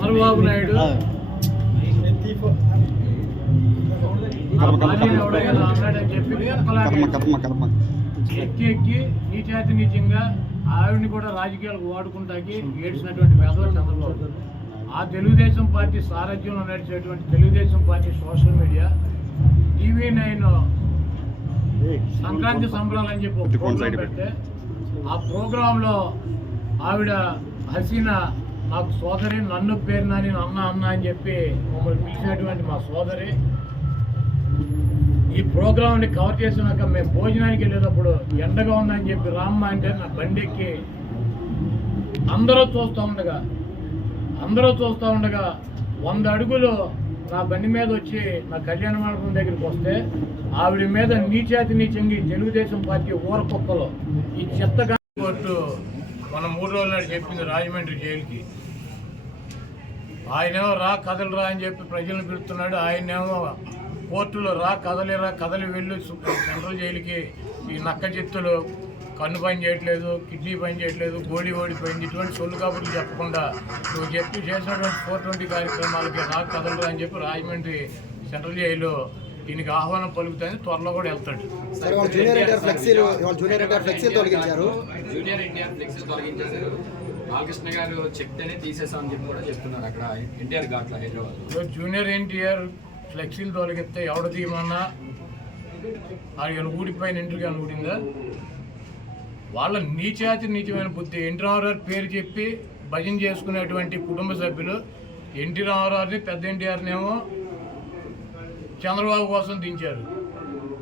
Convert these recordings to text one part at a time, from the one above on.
చంద్రబాబు నాయుడు అన్నాడని చెప్పి ఎక్కి నీచాతి నీచంగా ఆవిడని కూడా రాజకీయాలకు వాడుకుంటాకి ఏడ్చినటువంటి వేదవ చంద్రబాబు. ఆ తెలుగుదేశం పార్టీ సారథ్యంలో నడిచేటువంటి Telugu Desam party social media TV9 Sankranti సంబరాలు అని చెప్పి ఒక ప్రోగ్రాం పెడితే ఆ ప్రోగ్రాంలో ఆవిడ హసీనా నాకు సోదరి, నన్ను పేరు నాని అన్న అని చెప్పి మమ్మల్ని పిలిచినటువంటి మా సోదరి ఈ ప్రోగ్రాంని కవర్ చేసినాక మేము భోజనానికి వెళ్ళేటప్పుడు ఎండగా ఉందని చెప్పి రామ్మ అంటే నా బండి ఎక్కి అందరూ చూస్తూ ఉండగా 100 అడుగులు నా బండి మీద వచ్చి నా కళ్యాణ మండపం దగ్గరికి వస్తే ఆవిడ మీద నీచంగి తెలుగుదేశం పార్టీ ఊరకొక్కలో ఈ చెత్తగా కోర్టు మన 3 రోజుల నాడు చెప్పింది రాజమండ్రి జైలుకి. ఆయనేమో రా కదలరా అని చెప్పి ప్రజలను పిలుస్తున్నాడు. ఆయనేమో కోర్టులో రా కదలి వెళ్ళు సెంట్రల్ జైలుకి. ఈ నక్క చిత్తులు కన్ను పని చేయట్లేదు, కిడ్నీ పని చేయట్లేదు, గోడి ఓడిపోయింది, ఇటువంటి సొల్లు కబుర్లు చెప్పకుండా నువ్వు చేసినటువంటి 420 కార్యక్రమాలకి రా కదలరా అని చెప్పి రాజమండ్రి సెంట్రల్ జైలు దీనికి ఆహ్వానం పలుకుతాయని త్వరలో కూడా వెళ్తాడు. బాలకృష్ణ గారు చెప్తేనే తీసేసామని చెప్పి కూడా చెప్తున్నారు అక్కడ ఎన్టీఆర్ ఘాట్లో హైదరాబాద్. జూనియర్ ఎన్టీఆర్ ఫ్లెక్సీలు తొలగిస్తే ఎవడ తీయమన్నా ఆయన ఊడిపోయిన ఇంటికి అని ఊడిందా? వాళ్ళ నీచమైన బుద్ధి. ఎన్టీ రామారావు పేరు చెప్పి భజన చేసుకునేటువంటి కుటుంబ సభ్యులు ఎన్టీ రామారావుని, పెద్ద ఎన్టీఆర్నేమో చంద్రబాబు కోసం దించారు.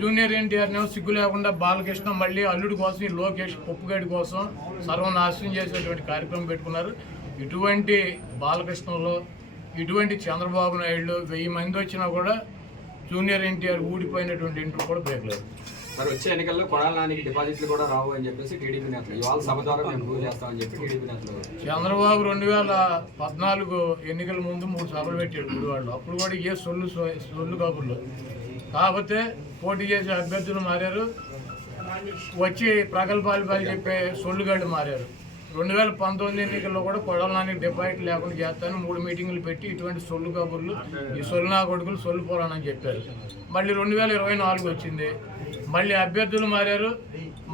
జూనియర్ ఎన్టీఆర్నేమో సిగ్గు లేకుండా బాలకృష్ణ మళ్ళీ అల్లుడి కోసం, ఈ లోకేష్ పప్పుగడ్డి కోసం సర్వనాశనం చేసేటువంటి కార్యక్రమం పెట్టుకున్నారు. ఇటువంటి బాలకృష్ణలో ఇటువంటి చంద్రబాబు నాయుడు 1000 మంది వచ్చినా కూడా జూనియర్ ఎన్టీఆర్ ఊడిపోయినటువంటి ఇంటర్ కూడా బేగలేదు. సార్ వచ్చే ఎన్నికల్లో కొడాలనానికి డిపాజిట్లు కూడా రావు అని చెప్పేసి టీడీపీ నేతలు ఇవాళ సభ ద్వారా మేము ప్రూవ్ చేస్తామని చెప్పి టీడీపీ నేతలు. చంద్రబాబు 2014 ఎన్నికల ముందు 3 సభలు పెట్టాడు గుడివాళ్ళు. అప్పుడు కూడా ఏ సొల్లు కబుర్లు. కాకపోతే పోటీ చేసే అభ్యర్థులు మారారు, వచ్చి ప్రగల్భాలు చెప్పే సొల్లుగాళ్ళు మారారు. 2019 ఎన్నికల్లో కూడా కొడాలనానికి డిపాజిట్ లేకుండా చేస్తాను 3 మీటింగులు పెట్టి ఇటువంటి సొల్లు కబుర్లు, ఈ సొల్లు నా కొడుకులు సొల్లు పోరానని చెప్పారు. మళ్ళీ 2024 వచ్చింది, మళ్ళీ అభ్యర్థులు మారారు,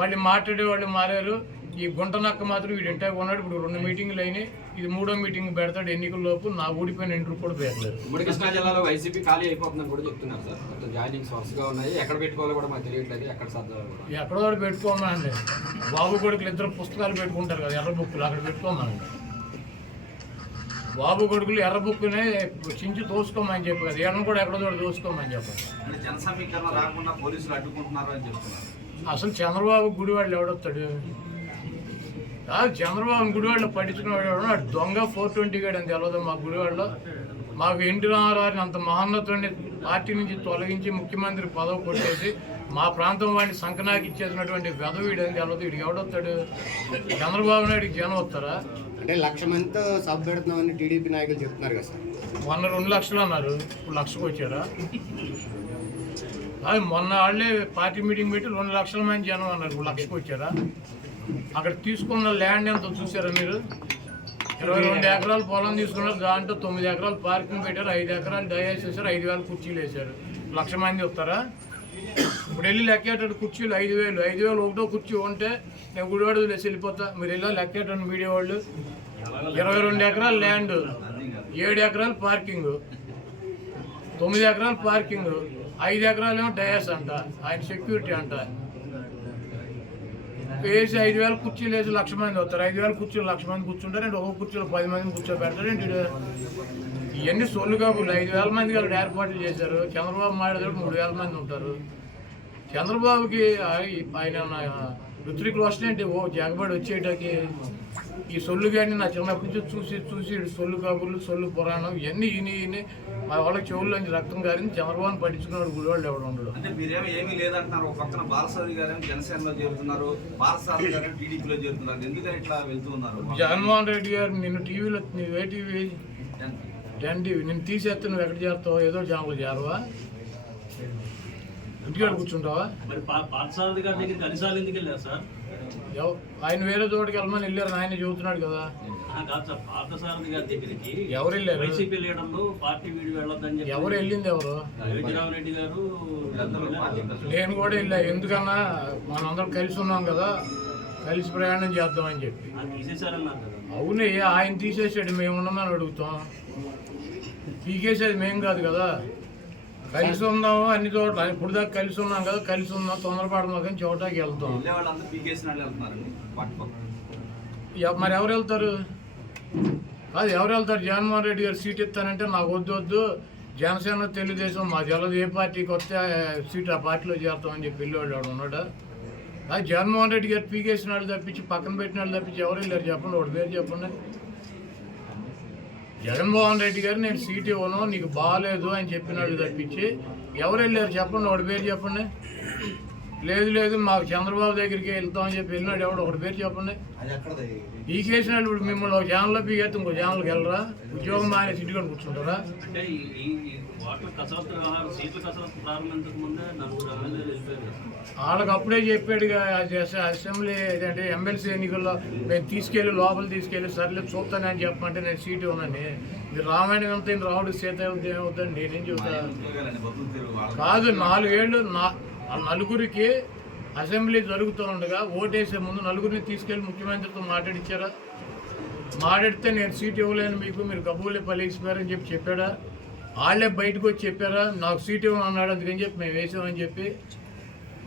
మళ్ళీ మాట్లాడేవాళ్ళు మారారు. ఈ గుంట నక్క మాత్రం వీడు ఇంటా ఉన్నాడు. ఇప్పుడు 2 మీటింగులు అయినాయి, ఇది 3వ మీటింగ్ పెడతాడు ఎన్నికల్లోపు. నా ఊడిపోయిన ఇంటర్ కూడా పెరగలేదు. ఉమ్మడి కృష్ణా జిల్లాలో వైసీపీ ఖాళీ అయిపోతుందని కూడా చెప్తున్నారు సార్. మొత్తం జాయినింగ్స్ వరుసగా ఉన్నాయి, ఎక్కడ పెట్టుకోవాలో కూడా మాకు తెలియట్లేదు. ఎక్కడ సర్దాలి ఎక్కడో కూడా పెట్టుకోమండి. బాబు కొడుకులు 2 పుస్తకాలు పెట్టుకుంటారు కదా, ఎర్ర బుక్కులు, అక్కడ పెట్టుకోమనండి. బాబు కొడుకులు ఎర్ర బుక్కునే చించి తోసుకోమని చెప్పి కదా, ఎర్ర కూడా ఎక్కడో చోట తోసుకోమని చెప్పాలి. అసలు చంద్రబాబు గుడివాళ్ళు ఎవడొస్తాడు? చంద్రబాబు గుడివాళ్ళు పట్టించుకున్నాడు. దొంగ 420 గేడు అని తెలియదు మా గుడివాళ్ళలో. మాకు ఎన్టీ రామారావుని అంత మహోన్నతుడిని పార్టీ నుంచి తొలగించి ముఖ్యమంత్రి పదవి కొట్టేసి మా ప్రాంతం వాడిని సంకనాకి ఇచ్చేసినటువంటి వెధవీడు అని తెలియదు. వీడికి ఎవడొస్తాడు? చంద్రబాబు నాయుడికి జనం వస్తారా? అంటే 1,00,000 మందితో సభ పెడుతున్నామని టీడీపీ నాయకులు చెప్తున్నారు కదా సార్. మొన్న 2 లక్షలు అన్నారు, ఇప్పుడు 1,00,000కి వచ్చారా? అది మొన్న వాళ్ళే పార్టీ మీటింగ్ పెట్టి 2 లక్షల మంది జనం అన్నారు, ఇప్పుడు 1,00,000కి వచ్చారా? అక్కడ తీసుకున్న ల్యాండ్ ఎంత చూసారా మీరు? 22 ఎకరాలు పొలం తీసుకున్నారు, దాంట్లో 9 ఎకరాలు పార్కింగ్ పెట్టారు, 5 ఎకరాలు డయాస్ చేశారు, 5,000 కుర్చీలు వేశారు. 1,00,000 మంది వస్తారా? ఇప్పుడు వెళ్ళి లెక్కేటట్టు కుర్చీలు 5,000 ఒకటో కుర్చీ ఉంటే నేను గుడివాడ వేసి వెళ్ళిపోతా. మీరు వెళ్ళా లెక్కేటట్టు మీడియా వాళ్ళు. 22 ఎకరాలు ల్యాండ్, 7 ఎకరాలు పార్కింగ్, 9 ఎకరాలు పార్కింగ్, 5 ఎకరాలు ఏమో డయాస్ అంట, ఆయన సెక్యూరిటీ అంట. వేసి 5,000 కుర్చీలు వేసి 1,00,000 మంది వస్తారు. 5,000 కుర్చీలు 1,00,000 మంది కూర్చుంటారు. అంటే ఒక్కొక్క కుర్చీలో 10 మందిని కూర్చోబెడతారు. ఏంటి ఇవన్నీ సొల్లు కాపులు. 5,000 మందికి వాళ్ళు ఏర్పాట్లు చేశారు. చంద్రబాబు మాట్లాడేటప్పుడు 3,000 మంది ఉంటారు. చంద్రబాబుకి ఆయన ఋత్విక్ రోషన్ ఏంటి ఓ జగబడి వచ్చేటకి ఈ సొల్లు కానీ నా చిన్నప్పటి నుంచి చూసి సొల్లు కబుర్లు, సొల్లు పురాణం ఇవన్నీ ఈయన మా వాళ్ళకి చెవుల్లోంచి రక్తం గారిని చంద్రబాబుని పట్టించుకున్నాడు గుడివాళ్ళు ఎవడు ఉండడు. అంటే మీరేమో ఏమీ లేదంటున్నారు. ఒక పక్కన బాలసారి గారేమో జనసేనలో చేరుతున్నారు, బాలసారి గారు టీడీపీలో చేరుతున్నారు. ఎందుకని ఇట్లా వెళ్తున్నారు? జగన్మోహన్ రెడ్డి గారు నిన్ను టీవీలో, నువ్వు ఏ టీవీ? 10 టీవీ. నిన్ను తీసేస్తే నువ్వు ఎక్కడ చేస్తావు? ఏదో ఛానల్ చేరవా? ఇంటికాడ కూర్చుంటావా? ఆయన వేరే చోటుకి వెళ్ళమని వెళ్ళారు, ఆయన చెబుతున్నాడు కదా. కాదు సార్, పార్థసారథి గారి దగ్గరికి ఎవరు వెళ్ళారు? వైసీపీ లీడర్లు పార్టీ వీడి వెళ్ళొద్దని చెప్పి ఎవరు వెళ్ళింది ఎవరు? అయోధ్యరావు రెడ్డి గారు నేను కూడా వెళ్ళా. ఎందుకన్నా మనందరం కలిసి ఉన్నాం కదా, కలిసి ప్రయాణం చేద్దామని చెప్పి. తీసేశారన్నారు కదా. అవునే, ఆయన తీసేసాడు, మేము ఉన్నామని అడుగుతాం. పీకేసేది మేము కాదు కదా. కలిసి ఉందాము అన్ని చోట్ల, ఇప్పుడు దాకా కలిసి ఉన్నాం కదా, కలిసి ఉందాం, తొందరపడమా కానీ చోటకి వెళ్తాం. వెళ్ళే వాళ్ళందరూ పీకేసిన వాళ్ళు వెళ్తున్నారండి పార్టీ పక్కన. మరి ఎవరు వెళ్తారు? కాదు, ఎవరు వెళ్తారు? జగన్మోహన్ రెడ్డి గారు సీట్ ఇస్తానంటే నాకు వద్దు, జనసేన తెలుగుదేశం మా జలది ఏ పార్టీకి వస్తే సీట్ ఆ పార్టీలో చేస్తామని చెప్పి వెళ్ళేవాడు వాడు ఉన్నాడా? అది జగన్మోహన్ రెడ్డి గారు పీకేసిన వాళ్ళు తప్పించి, పక్కన పెట్టిన వాళ్ళు తప్పించి ఎవరు వెళ్ళారు చెప్పండి, వాడి పేరు చెప్పండి. జగన్మోహన్ రెడ్డి గారు నేను సీట్ ఇవ్వను, నీకు బాగాలేదు అని చెప్పిన వాళ్ళు తప్పించి ఎవరు వెళ్ళారు చెప్పండి, వాడి పేరు చెప్పండి. లేదు మాకు చంద్రబాబు దగ్గరికి వెళ్తామని చెప్పి వెళ్ళినాడు ఎవడు, ఒకటి పేరు చెప్పండి. పీకేసిన వాళ్ళు ఇప్పుడు మిమ్మల్ని ఒక ఛానల్లో పీకేస్తే ఇంకో ఛానల్కి వెళ్ళరా? ఉద్యోగం మానే సిటీకొని కూర్చుంటారా? అంటే ఈ ఓట్ల కసరత్తు వ్యవహారం, సీట్ల కసరత్తు ప్రారంభించక ముందే నలుగురు ఎమ్మెల్యేలు వెళ్ళిపోయారు. వాళ్ళకి అప్పుడే చెప్పాడుగా, అసెంబ్లీ అంటే ఎమ్మెల్సీ ఎన్నికల్లో మేము తీసుకెళ్ళి లోపల తీసుకెళ్ళి సర్లే చూస్తానని చెప్పమంటే నేను సీట్ ఇవ్వనని. మీరు రామాయణం అంతా రావుడు సీత ఏమవుతుంది నేనేం చెబుతాను. కాదు, 4 ఏళ్ళు ఆ నలుగురికి అసెంబ్లీ జరుగుతూ ఉండగా ఓటేసే ముందు నలుగురిని తీసుకెళ్ళి ముఖ్యమంత్రితో మాట్లాడిచ్చారా? మాట్లాడితే నేను సీట్ ఇవ్వలేను మీకు, మీరు కబూలే పలిగిపోయారని చెప్పి చెప్పాడా? వాళ్ళే బయటకు వచ్చి చెప్పారా నాకు సీట్ ఇవ్వను అన్నాడు, అందుకని చెప్పి మేము వేసామని చెప్పి.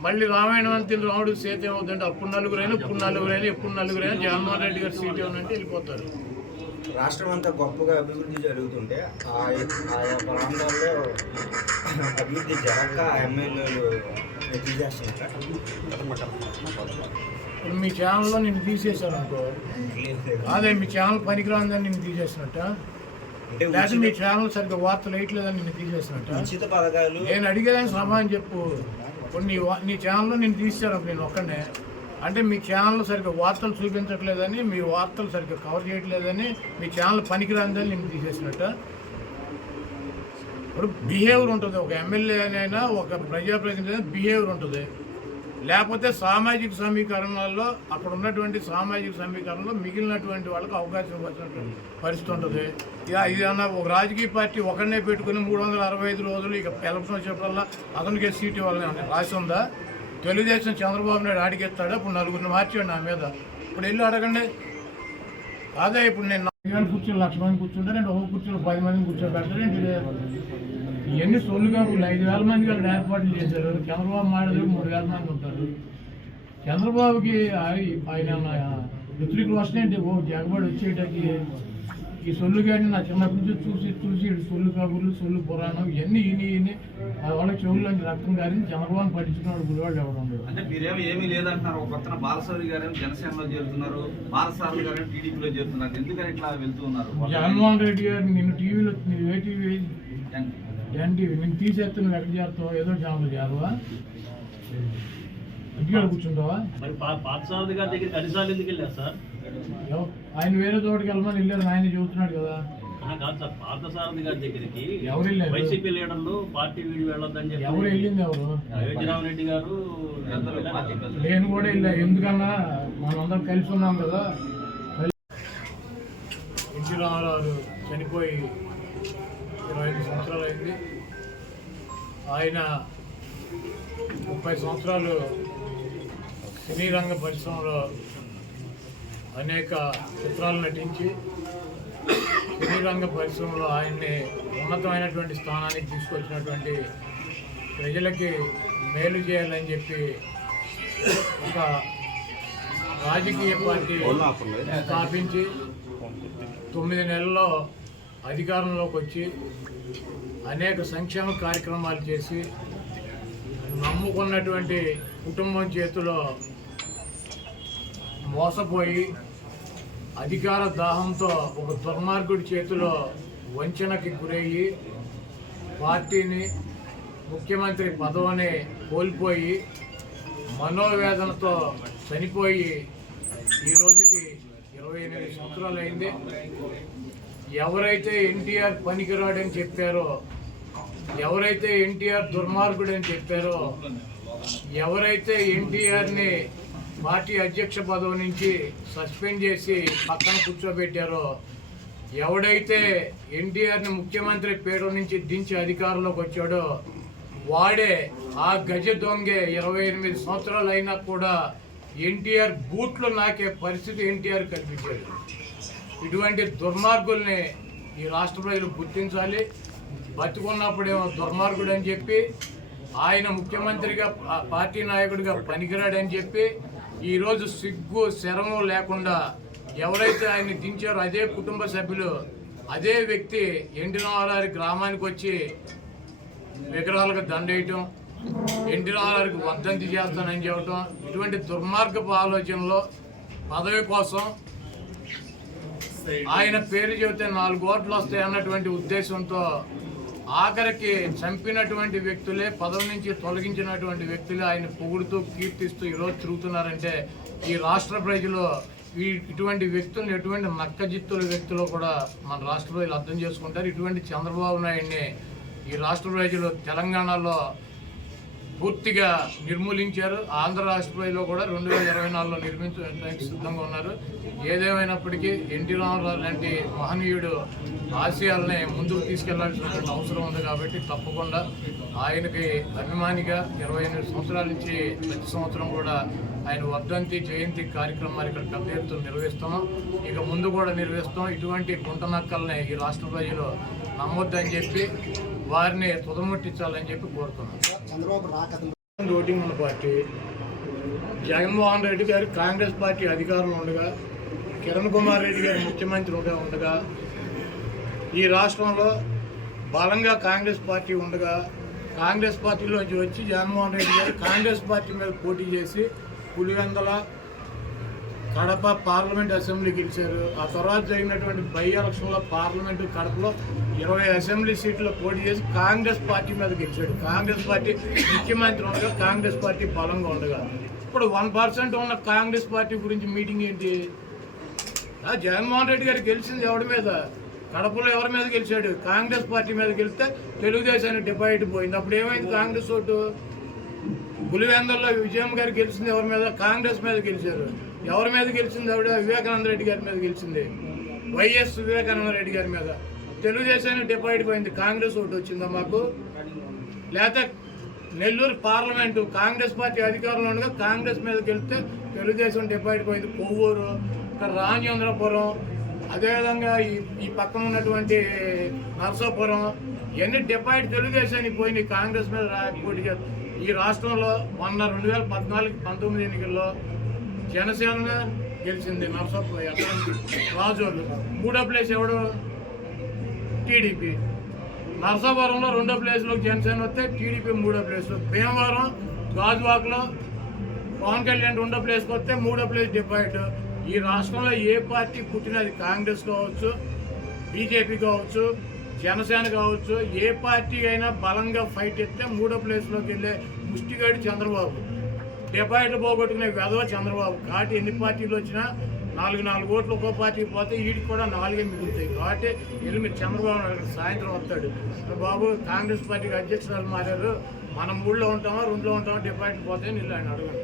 మళ్ళీ రామాయణం అంతా రావుడు సీత ఏమవుతుందంటే అప్పుడు నలుగురైనా ఎప్పుడు నలుగురైనా జగన్మోహన్ రెడ్డి గారు సీట్ ఇవ్వనంటే వెళ్ళిపోతారు. రాష్ట్రం అంతా గొప్పగా అభివృద్ధి జరుగుతుంటే ఆయా ప్రాంతాల్లో అభివృద్ధి జరగక ఎమ్మెల్యేలు తీసేస్తున్నారు. ఇప్పుడు మీ ఛానల్లో నిన్ను తీసేశారు అనుకో, అదే మీ ఛానల్ పనికిరాందని నిన్ను తీసేసినట్ట, లేకపోతే మీ ఛానల్ సరిగ్గా వార్తలు వేయట్లేదని నిన్ను తీసేసినట్ట. ఉచిత పథకాలు నేను అడిగేదాన్ని సమాధానం చెప్పు. ఇప్పుడు నీ ఛానల్లో నేను తీసాను నేను ఒక్కనే, అంటే మీ ఛానల్ సరిగ్గా వార్తలు చూపించట్లేదని, మీ వార్తలు సరిగ్గా కవర్ చేయట్లేదని, మీ ఛానల్ పనికిరాందని నేను తీసేసినట్ట. ఇప్పుడు బిహేవియర్ ఉంటుంది, ఒక ఎమ్మెల్యేనైనా ఒక ప్రజాప్రతినిధి అయినా బిహేవియర్ ఉంటుంది. లేకపోతే సామాజిక సమీకరణాల్లో అక్కడ ఉన్నటువంటి సామాజిక సమీకరణలో మిగిలినటువంటి వాళ్ళకి అవకాశం వచ్చినటువంటి పరిస్థితి ఉంటుంది. ఇదన్నా ఒక రాజకీయ పార్టీ ఒకరినే పెట్టుకుని 365 రోజులు ఇక ఎలక్షన్ వచ్చేటల్లా అతనికే సీట్ ఇవ్వాలని రాసి ఉందా? తెలుగుదేశం చంద్రబాబు నాయుడు అడిగెత్తాడు, ఇప్పుడు నలుగురిని మార్చాడు నా మీద. ఇప్పుడు వెళ్ళి అడగండి. అదే ఇప్పుడు నేను 4 కూర్చొని 1,00,000 మంది కూర్చుంటే నేను ఒక కుర్చీలో 10 మందిని కూర్చోబెట్టాను. ఇవన్నీ సొల్లుగా 5,000 మంది అక్కడ ఏర్పాట్లు చేశారు. చంద్రబాబు మాట్లాడు 3,000 మంది ఉంటారు. చంద్రబాబుకి ఆయన వ్యతిరేకులు వస్తాయంటే జగబడి వచ్చేటకి ఈ సొల్లు కానీ నా చిన్నప్పటి నుంచి చూసి సొల్లు కబుర్లు, సొల్లు పురాణం ఇవన్నీ ఇని వాళ్ళ చెవుల్లోంచి రక్తం గారిని చంద్రబాబు పట్టించుకున్నాడు గుడివాళ్ళు ఎవరు ఉండదు. అంటే మీరేమో ఏమీ లేదంటున్నారు. ఒక పక్కన బాలసౌరి గారేమో జనసేనలో చేరుతున్నారు, బాలసారథి గారేమో టీడీపీలో చేరుతున్నారు. ఎందుకని ఇట్లా వెళ్తూ ఉన్నారు? జగన్మోహన్ రెడ్డి గారు నిన్ను టీవీలో ఏ టీవీ ఎన్టీవీ నేను తీసేస్తే నువ్వు ఎక్కడ చేస్తావు? ఏదో ఛానల్ చేరవా? ఇంటికాడ కూర్చుంటావా? మరి పార్థసారథి గారి దగ్గరికి అన్నిసార్లు ఎందుకు వెళ్ళారు సార్? ఆయన వేరే చోటుకి వెళ్ళమని వెళ్ళారు, ఆయన చెబుతున్నాడు కదా. కాదు సార్, పార్థసారథి గారి దగ్గరికి ఎవరు వెళ్ళారు? వైసీపీ లీడర్లు పార్టీ వీడి వెళ్ళొద్దని చెప్పి ఎవరు వెళ్ళింది ఎవరు? అయోధ్యరావు రెడ్డి గారు నేను కూడా వెళ్ళా. ఎందుకన్నా మనందరం కలిసి ఉన్నాం కదా. ఎన్టీ రామారావు చనిపోయి 25 సంవత్సరాలు అయింది. ఆయన 30 సంవత్సరాలు సినీ రంగ పరిశ్రమలో అనేక చిత్రాలు నటించి సినీ రంగ పరిశ్రమలో ఆయన్ని ఉన్నతమైనటువంటి స్థానానికి తీసుకొచ్చినటువంటి, ప్రజలకి మేలు చేయాలని చెప్పి ఒక రాజకీయ పార్టీ స్థాపించి 9 నెలల్లో అధికారంలోకి వచ్చి అనేక సంక్షేమ కార్యక్రమాలు చేసి నమ్ముకున్నటువంటి కుటుంబం చేతిలో మోసపోయి అధికార దాహంతో ఒక దుర్మార్గుడి చేతిలో వంచనకి గురయ్యి పార్టీని, ముఖ్యమంత్రి పదవిని కోల్పోయి మనోవేదనతో చనిపోయి ఈ రోజుకి 28 సంవత్సరాలు అయింది. ఎవరైతే ఎన్టీఆర్ పనికిరాడని చెప్పారో, ఎవరైతే ఎన్టీఆర్ దుర్మార్గుడని చెప్పారో, ఎవరైతే ఎన్టీఆర్ని పార్టీ అధ్యక్ష పదవి నుంచి సస్పెండ్ చేసి పక్కన కూర్చోబెట్టారో, ఎవడైతే ఎన్టీఆర్ని ముఖ్యమంత్రి పేరు నుంచి దించి అధికారంలోకి వచ్చాడో వాడే ఆ గజ దొంగే 28 సంవత్సరాలు అయినా కూడా ఎన్టీఆర్ బూట్లు నాకే పరిస్థితి ఎన్టీఆర్ కల్పించాడు. ఇటువంటి దుర్మార్గుల్ని ఈ రాష్ట్ర ప్రజలు గుర్తించాలి. బతుకున్నప్పుడేమో దుర్మార్గుడు అని చెప్పి, ఆయన ముఖ్యమంత్రిగా పార్టీ నాయకుడిగా పనికిరాడని చెప్పి, ఈరోజు సిగ్గు శరము లేకుండా ఎవరైతే ఆయన్ని దించారో అదే కుటుంబ సభ్యులు, అదే వ్యక్తి ఎన్టీ రామారావు గ్రామానికి వచ్చి విగ్రహాలకు దండేయటం, ఎన్టీ రామారావుకి వర్ధంతి చేస్తానని చెప్పటం, ఇటువంటి దుర్మార్గపు ఆలోచనలో పదవి కోసం ఆయన పేరు చెబితే 4 ఓట్లు వస్తాయి అన్నటువంటి ఉద్దేశంతో ఆఖరికి చంపినటువంటి వ్యక్తులే, పదవి నుంచి తొలగించినటువంటి వ్యక్తులే ఆయన పొగుడుతూ కీర్తిస్తూ ఈరోజు తిరుగుతున్నారంటే ఈ రాష్ట్ర ప్రజలు ఇటువంటి వ్యక్తులను ఎటువంటి నక్కజిత్తుల వ్యక్తులు కూడా మన రాష్ట్ర ప్రజలు అర్థం చేసుకుంటారు. ఇటువంటి చంద్రబాబు నాయుడిని ఈ రాష్ట్ర ప్రజలు తెలంగాణలో పూర్తిగా నిర్మూలించారు. ఆంధ్ర రాష్ట్ర ప్రజలు కూడా 2024లో నిర్మించడానికి సిద్ధంగా ఉన్నారు. ఏదేమైనప్పటికీ ఎన్టీ రామారావు లాంటి మహనీయుడు ఆశయాలని ముందుకు తీసుకెళ్లాల్సినటువంటి అవసరం ఉంది కాబట్టి తప్పకుండా ఆయనకి అభిమానిగా 28 సంవత్సరాల నుంచి ప్రతి సంవత్సరం కూడా ఆయన వర్ధంతి జయంతి కార్యక్రమాలు ఇక్కడ పెద్ద ఎత్తున నిర్వహిస్తున్నాం. ఇక ముందు కూడా నిర్వహిస్తాం. ఇటువంటి కుంటనక్కల్ని ఈ రాష్ట్ర ప్రజలు నమ్మొద్దని చెప్పి వారిని తుదముట్టించాలని చెప్పి కోరుతున్నాం. ఓటింగ్ ఉన్న పార్టీ జగన్మోహన్ రెడ్డి గారు కాంగ్రెస్ పార్టీ అధికారంలో ఉండగా, కిరణ్ కుమార్ రెడ్డి గారు ముఖ్యమంత్రిగా ఉండగా, ఈ రాష్ట్రంలో బలంగా కాంగ్రెస్ పార్టీ ఉండగా, కాంగ్రెస్ పార్టీలోంచి వచ్చి జగన్మోహన్ రెడ్డి గారు కాంగ్రెస్ పార్టీ మీద పోటీ చేసి పులివెందల, కడప పార్లమెంట్ అసెంబ్లీ గెలిచారు. ఆ తర్వాత జరిగినటువంటి బై ఎలక్షన్లో పార్లమెంటు కడపలో 20 అసెంబ్లీ సీట్లు పోటీ చేసి కాంగ్రెస్ పార్టీ మీద గెలిచాడు. కాంగ్రెస్ పార్టీ ముఖ్యమంత్రి ఉండగా, కాంగ్రెస్ పార్టీ బలంగా ఉండగా, ఇప్పుడు 1% ఉన్న కాంగ్రెస్ పార్టీ గురించి మీటింగ్ ఏంటి? జగన్మోహన్ రెడ్డి గారు గెలిచింది ఎవరి మీద? కడపలో ఎవరి మీద గెలిచాడు? కాంగ్రెస్ పార్టీ మీద గెలిస్తే తెలుగుదేశానికి డిపాజిట్ పోయింది. అప్పుడు ఏమైంది కాంగ్రెస్ ఓటు? పులివెందుల్లో విజయం గారు గెలిచింది ఎవరి మీద? కాంగ్రెస్ మీద గెలిచారు. ఎవరి మీద గెలిచింది? ఆవిడ వివేకానంద రెడ్డి గారి మీద గెలిచింది. వైఎస్ వివేకానంద రెడ్డి గారి మీద. తెలుగుదేశానికి డిపాజిట్ పోయింది. కాంగ్రెస్ ఓటు వచ్చిందా మాకు? లేకపోతే నెల్లూరు పార్లమెంటు కాంగ్రెస్ పార్టీ అధికారంలో ఉండగా కాంగ్రెస్ మీద గెలిస్తే తెలుగుదేశం డిపాజిట్ పోయింది. కొవ్వూరు, ఇక్కడ రాజేంద్రపురం, అదేవిధంగా ఈ పక్కన ఉన్నటువంటి నరసాపురం, ఇవన్నీ డిపాజిట్ తెలుగుదేశానికి పోయింది. కాంగ్రెస్ మీద పోటీ చేస్తారు. ఈ రాష్ట్రంలో మొన్న 2014-19 ఎన్నికల్లో జనసేన గెలిచింది. నరసాపురం రాజోలు. 3వ ప్లేస్ ఎవడు? టీడీపీ. నరసాపురంలో 2వ ప్లేస్లోకి జనసేన వస్తే టీడీపీ 3వ ప్లేస్. భీమవరం, గాజువాకలో పవన్ కళ్యాణ్ 2వ ప్లేస్కి వస్తే 3వ ప్లేస్ డిపాజిట్. ఈ రాష్ట్రంలో ఏ పార్టీ పుట్టినది, కాంగ్రెస్ కావచ్చు, బీజేపీ కావచ్చు, జనసేన కావచ్చు, ఏ పార్టీ అయినా బలంగా ఫైట్ ఎత్తే 3వ ప్లేస్లోకి వెళ్ళే ముష్టిగాడి చంద్రబాబు. డిపాజిట్లు పోగొట్టుకునే వెధవ చంద్రబాబు. కాబట్టి ఎన్ని పార్టీలు వచ్చినా 4 ఓట్లు ఒక్కో పార్టీకి పోతే వీటికి కూడా 4 మిగులుతాయి. కాబట్టి వెళ్ళి మీరు చంద్రబాబు సాయంత్రం వస్తాడు, బాబు కాంగ్రెస్ పార్టీకి అధ్యక్షురాలు మారారు, మనం 3లో ఉంటామా 2లో ఉంటామా, డిపాజిట్ పోతే వీళ్ళు ఆయన అడగండి.